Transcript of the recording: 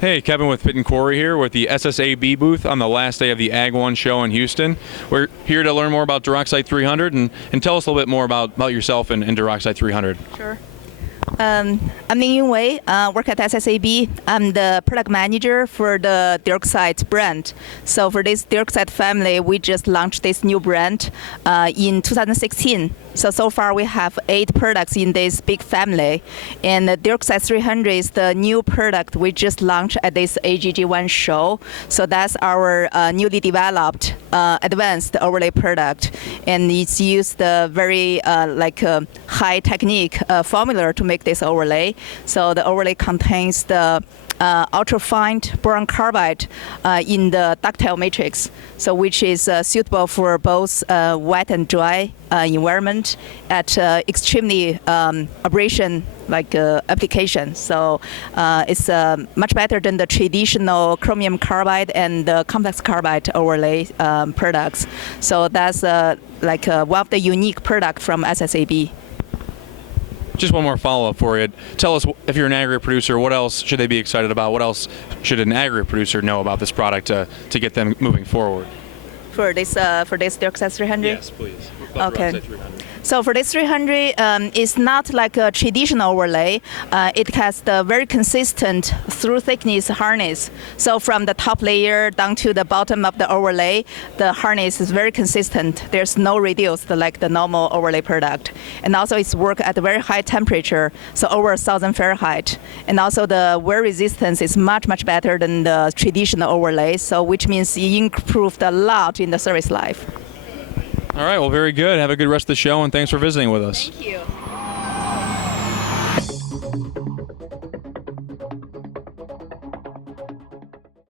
Hey, Kevin with Pitt & Corey here with the SSAB booth on the last day of the AGG1 show in Houston. We're here to learn more about Duroxite 300 and tell us a little bit more about yourself and Duroxite 300. Sure. I'm Lingyun Wei, work at SSAB. I'm the product manager for the Duroxite brand. So for this Duroxite family, we just launched this new brand in 2016. So far we have 8 products in this big family. And the Duroxite 300 is the new product we just launched at this AGG1 show. So that's our newly developed advanced overlay product. And it's used very high technique formula to make this overlay. So the overlay contains the ultra-fine boron carbide in the ductile matrix, so which is suitable for both wet and dry environment at extremely abrasion application. So it's much better than the traditional chromium carbide and the complex carbide overlay products. So that's one of the unique product from SSAB. Just one more follow-up for you. Tell us, if you're an aggregate producer, what else should they be excited about? What else should an aggregate producer know about this product to get them moving forward? For this Duroxite 300? Yes, please. Okay. Duroxite 300. So for this 300, it's not like a traditional overlay. It has the very consistent through thickness harness. So from the top layer down to the bottom of the overlay, the harness is very consistent. There's no reduce like the normal overlay product. And also it's work at a very high temperature, so over 1,000 Fahrenheit. And also the wear resistance is much, much better than the traditional overlay, so which means you improved a lot in the service life. All right, well, very good. Have a good rest of the show, and thanks for visiting with us. Thank you.